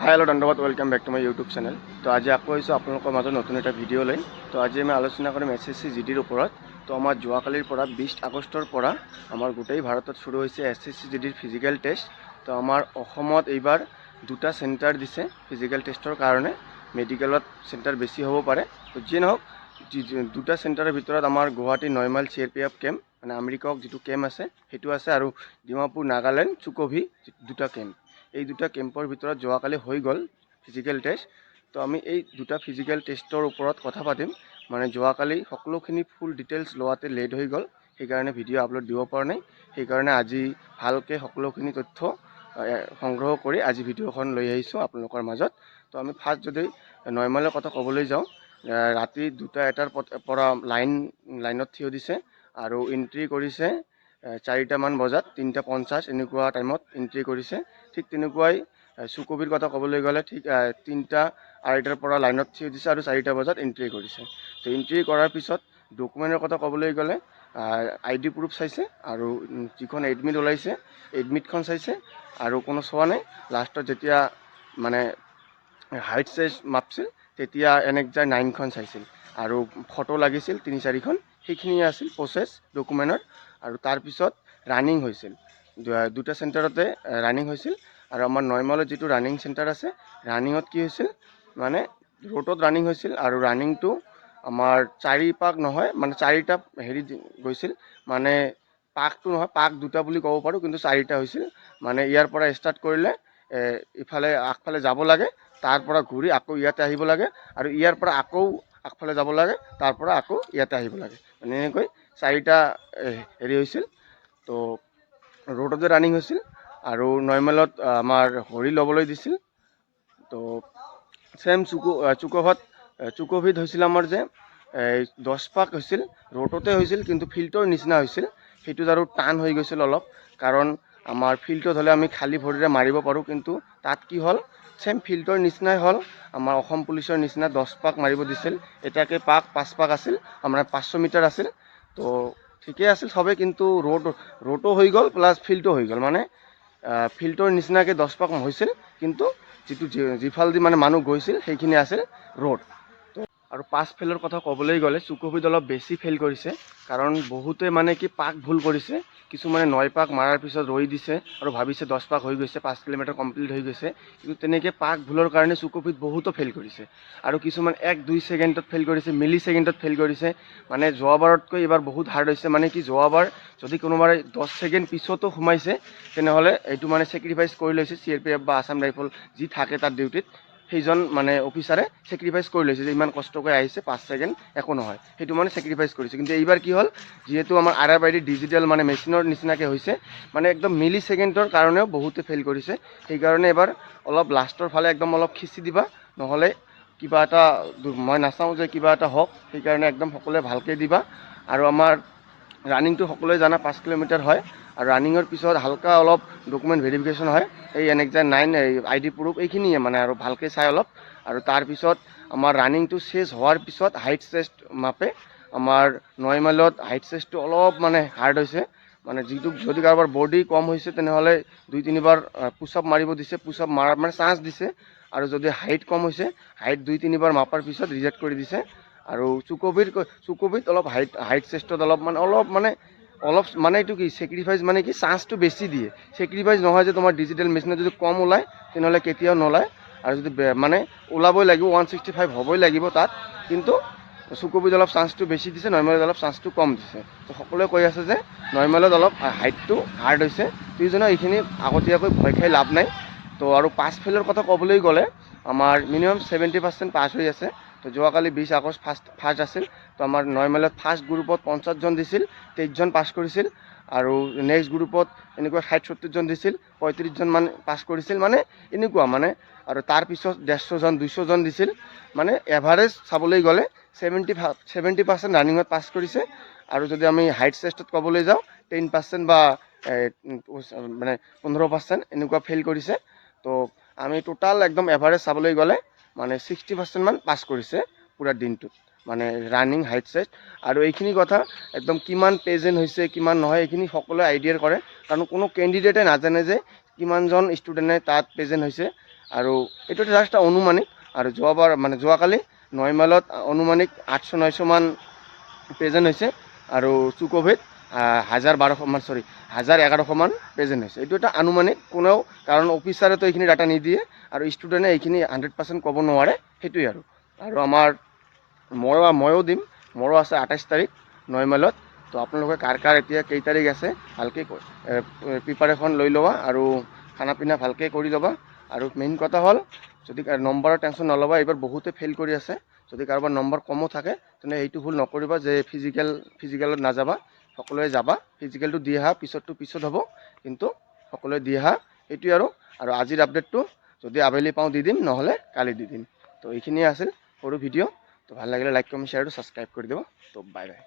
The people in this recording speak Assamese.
হাই হেল্ল' ধন্যবাদ welcome back to my YouTube channel. তো আজি আকৌ আহিছোঁ আপোনালোকৰ মাজত নতুন এটা ভিডিঅ' লৈ। তো আজি আমি আলোচনা কৰিম SSC GDৰ ওপৰত। তো আমাৰ যোৱাকালিৰ পৰা 20 আগষ্টৰ পৰা আমাৰ গোটেই ভাৰতত শুৰু হৈছে SSC GDৰ ফিজিকেল টেষ্ট। তো আমাৰ অসমত এইবাৰ দুটা চেণ্টাৰ দিছে ফিজিকেল টেষ্টৰ কাৰণে। মেডিকেলত চেণ্টাৰ বেছি হ'ব পাৰে। তো যিয়ে নহওক দুটা চেণ্টাৰৰ ভিতৰত আমাৰ গুৱাহাটী 9 মাইল CRPF কেম্প মানে আমেৰিকক যিটো কেম্প আছে সেইটো আছে, আৰু ডিমাপুৰ নাগালেণ্ড চুকভি দুটা কেম্প। এই দুটা কেম্পৰ ভিতৰত যোৱাকালি হৈ গ'ল ফিজিকেল টেষ্ট। তো আমি এই দুটা ফিজিকেল টেষ্টৰ ওপৰত কথা পাতিম। মানে যোৱাকালি সকলোখিনি ফুল ডিটেইলছ লোৱাতে লেট হৈ গ'ল, সেইকাৰণে ভিডিঅ' আপলোড দিব পৰা নাই। সেইকাৰণে আজি ভালকৈ সকলোখিনি তথ্য সংগ্ৰহ কৰি আজি ভিডিঅ'খন লৈ আহিছোঁ আপোনালোকৰ মাজত। তো আমি ফাৰ্ষ্ট যদি 9 মাইলৰ কথা ক'বলৈ যাওঁ, ৰাতি 2:01 পৰা লাইনত থিয় দিছে আৰু এণ্ট্ৰি কৰিছে 4টামান বজাত, 3:50 এনেকুৱা টাইমত এণ্ট্ৰি কৰিছে। ঠিক তেনেকুৱাই চুকভিৰ কথা ক'বলৈ গ'লে ঠিক 3:30 পৰা লাইনত থিয় দিছে আৰু 4টা বজাত এণ্ট্ৰি কৰিছে। তো এণ্ট্ৰি কৰাৰ পিছত ডকুমেণ্টৰ কথা ক'বলৈ গ'লে ID প্ৰুফ চাইছে আৰু যিখন এডমিট ওলাইছে এডমিটখন চাইছে আৰু কোনো চোৱা নাই। লাষ্টত যেতিয়া মানে হাইট চাইজ মাপছিল তেতিয়া NHI 9খন চাইছিল আৰু ফটো লাগিছিল 3-4খন। সেইখিনিয়ে আছিল প্ৰচেছ ডকুমেণ্টৰ। আৰু তাৰপিছত ৰানিং হৈছিল, দুটা চেণ্টাৰতে ৰানিং হৈছিল। আৰু আমাৰ 9 মাইলত যিটো ৰানিং চেণ্টাৰ আছে, ৰানিঙত কি হৈছিল মানে ৰোডত ৰানিং হৈছিল। আৰু ৰানিংটো আমাৰ 4 পাক নহয়, মানে 4টা গৈছিল, মানে পাকটো নহয়, পাক 2টা বুলি ক'ব পাৰোঁ, কিন্তু 4টা হৈছিল। মানে ইয়াৰ পৰা ষ্টাৰ্ট কৰিলে ইফালে আগফালে যাব লাগে, তাৰ পৰা ঘূৰি আকৌ ইয়াতে আহিব লাগে, আৰু ইয়াৰ পৰা আকৌ আগফালে যাব লাগে, তাৰ পৰা আকৌ ইয়াতে আহিব লাগে। মানে এনেকৈ 4টা হৈছিল। তো ৰোডতে ৰানিং হৈছিল। আৰু 9 মাইলত আমাৰ হৰি ল'বলৈ দিছিল। তো চেম চুকভিত হৈছিল আমাৰ যে 10 পাক হৈছিল, ৰোডতে হৈছিল, কিন্তু ফিল্ডৰ নিচিনা হৈছিল। সেইটোত আৰু টান হৈ গৈছিল অলপ, কাৰণ আমাৰ ফিল্ডত হ'লে আমি খালী ভৰিৰে মাৰিব পাৰোঁ, কিন্তু তাত কি হ'ল চেম ফিল্ডৰ নিচিনাই হ'ল, আমাৰ অসম পুলিচৰ নিচিনা 10 পাক মাৰিব দিছিল। এটাকে পাক 5 পাক আছিল, আমাৰ 500 মিটাৰ আছিল। তো ঠিকেই আছিল চবেই, কিন্তু ৰোডো হৈ গ'ল প্লাছ ফিল্ডো হৈ গ'ল। মানে ফিল্ডৰ নিচিনাকৈ 10 পাক হৈছিল, কিন্তু যিফালেদি মানে মানুহ গৈছিল সেইখিনি আছিল ৰোড। আৰু পাছ ফেলৰ কথা ক'বলৈ গ'লে চুকভিত অলপ বেছি ফেইল কৰিছে, কাৰণ বহুতে মানে কি পাক ভুল কৰিছে। কিছুমানে 9 পাক মাৰাৰ পিছত ৰৈ দিছে আৰু ভাবিছে 10 পাক হৈ গৈছে, 5 কিলোমিটাৰ কমপ্লিট হৈ গৈছে, কিন্তু তেনেকৈ পাক ভুলৰ কাৰণে চুকভিত বহুতো ফেইল কৰিছে। আৰু কিছুমান 1-2 ছেকেণ্ডত ফেইল কৰিছে, মিলি ছেকেণ্ডত ফেইল কৰিছে। মানে যোৱাবাৰতকৈ এইবাৰ বহুত হাৰ্ড হৈছে। মানে কি যোৱাবাৰ যদি কোনোবাই 10 ছেকেণ্ড পিছতো সোমাইছে, তেনেহ'লে এইটো মানে ছেক্ৰিফাইচ কৰি লৈছে CRPF বা আছাম ৰাইফল যি থাকে তাত ডিউটিত, সেইজন মানে অফিচাৰে ছেক্ৰিফাইচ কৰি লৈছে যে ইমান কষ্ট কৰি আহিছে, 5 ছেকেণ্ড একো নহয়, সেইটো মানে ছেক্ৰিফাইচ কৰিছে। কিন্তু এইবাৰ কি হ'ল, যিহেতু আমাৰ RFID ডিজিটেল মানে মেচিনৰ নিচিনাকৈ হৈছে, মানে একদম মিলি ছেকেণ্ডৰ কাৰণেও বহুতে ফেইল কৰিছে। সেইকাৰণে এবাৰ অলপ লাষ্টৰ ফালে একদম অলপ খিচি দিবা, নহ'লে কিবা এটা মই নাচাওঁ যে কিবা এটা হওক, সেইকাৰণে একদম সকলোৱে ভালকৈ দিবা। আৰু আমাৰ ৰানিংটো সকলোৱে জানা 5 কিলোমিটাৰ হয়, আৰু ৰানিঙৰ পিছত হালকা অলপ ডকুমেণ্ট ভেৰিফিকেশ্যন হয়, এই NHI 9 ID প্ৰুফ এইখিনিয়ে মানে, আৰু ভালকৈ চাই অলপ। আৰু তাৰপিছত আমাৰ ৰানিংটো চেজ হোৱাৰ পিছত হাইট চেষ্ট মাপে। আমাৰ 9 মাইলত হাইট চেষ্টটো অলপ মানে হাৰ্ড হৈছে, মানে যিটো যদি কাৰোবাৰ বডি কম হৈছে তেনেহ'লে 2-3 বাৰ পুছআপ মাৰিব দিছে, পুছআপ মাৰাৰ মানে চান্স দিছে। আৰু যদি হাইট কম হৈছে, হাইট 2-3 বাৰ মাপাৰ পিছত ৰিজেক্ট কৰি দিছে। আৰু চুকভিত অলপ হাইট চেষ্টত অলপ মানে এইটো কি ছেক্ৰিফাইচ মানে কি চান্সটো বেছি দিয়ে। ছেক্ৰিফাইচ নহয় যে তোমাৰ ডিজিটেল মেচিনত যদি কম ওলায় তেনেহ'লে কেতিয়াও নোলায়, আৰু যদি মানে ওলাবই লাগিব 165 হ'বই লাগিব তাত, কিন্তু চুকভিত অলপ চান্সটো বেছি দিছে, 9 মাইলত অলপ চান্সটো কম দিছে। তো সকলোৱে কৈ আছে যে 9 মাইলত অলপ হাইটটো হাৰ্ড হৈছে। দুয়োজনৰ এইখিনি আগতীয়াকৈ ভয় খাই লাভ নাই। তো আৰু পাছ ফেলৰ কথা ক'বলৈ গ'লে আমাৰ মিনিমাম 70% পাছ হৈ আছে। তো যোৱাকালি 20 আগষ্ট ফাৰ্ষ্ট আছিল। তো আমাৰ 9 মাইলত ফাৰ্ষ্ট গ্ৰুপত 50জন দিছিল, 23জন পাছ কৰিছিল। আৰু নেক্সট গ্ৰুপত এনেকুৱা 60-70জন দিছিল, 35জন মান পাছ কৰিছিল, মানে এনেকুৱা মানে। আৰু তাৰপিছত 150-200জন দিছিল। মানে এভাৰেজ চাবলৈ গ'লে 70% ৰানিঙত পাছ কৰিছে। আৰু যদি আমি হাইট চেষ্টত ক'বলৈ যাওঁ 10% বা মানে 15% এনেকুৱা ফেইল কৰিছে। তো আমি টোটাল একদম এভাৰেজ চাবলৈ গ'লে মানে 60% মান পাছ কৰিছে পুৰা দিনটোত, মানে ৰানিং হাইট চেষ্ট। আৰু এইখিনি কথা একদম কিমান প্ৰেজেণ্ট হৈছে কিমান নহয় এইখিনি সকলোৱে আইডিয়াৰ কৰে, কাৰণ কোনো কেণ্ডিডেটে নাজানে যে কিমানজন ষ্টুডেণ্টে তাত প্ৰেজেণ্ট হৈছে। আৰু এইটো জাষ্ট এটা অনুমানিক। আৰু যোৱাবাৰ মানে যোৱাকালি 9 মাইলত অনুমানিক 800-900 মান প্ৰেজেণ্ট হৈছে আৰু চুকোভেত 1000-1200 মান 1011 মান প্ৰেজেণ্ট হৈছে। এইটো এটা আনুমানিক, কোনেও কাৰণ অফিচাৰেতো এইখিনি ডাটা নিদিয়ে আৰু ষ্টুডেণ্টে এইখিনি 100% ক'ব নোৱাৰে, সেইটোৱে আৰু আমাৰ ময়ো দিম, মোৰো আছে 28 তাৰিখ 9 মাইলত। তো আপোনালোকে কাৰ এতিয়া কেই তাৰিখ আছে ভালকৈ প্ৰিপাৰেশ্যন লৈ ল'বা আৰু খানা পিনা ভালকৈ কৰি ল'বা। আৰু মেইন কথা হ'ল, যদি নম্বৰৰ টেনশ্যন নল'বা, এইবাৰ বহুতে ফেইল কৰি আছে। যদি কাৰোবাৰ নম্বৰ কমো থাকে তেনে এইটো ভুল নকৰিবা যে ফিজিকেলত নাযাবা, সকলোৱে যাবা। ফিজিকেলটো দি আহা, পিছত হ'ব, কিন্তু সকলোৱে দি আহা, সেইটোৱে আৰু আজিৰ আপডেটটো যদি আবেলি পাওঁ দি দিম, নহ'লে কালি দি দিম। তো এইখিনিয়ে আছিল সৰু ভিডিঅ'। তো ভাল লাগিলে লাইক কমেণ্ট শ্বেয়াৰ আৰু ছাবস্ক্ৰাইব কৰি দিব। তো বাই বাই।